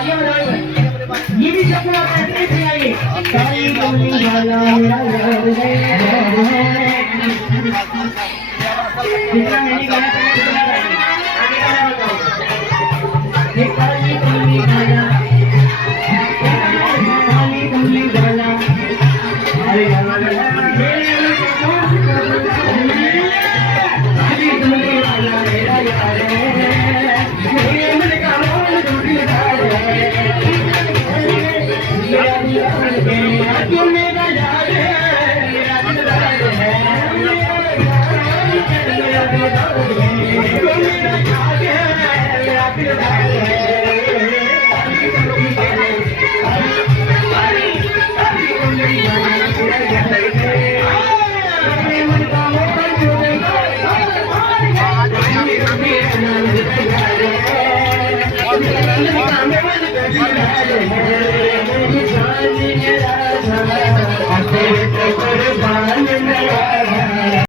ये भी सबको अपने से आइए काली कमली वाला जितना मैंने गाना सुना आगे गाना बताओ ये काली कमली वाला अरे Thank you.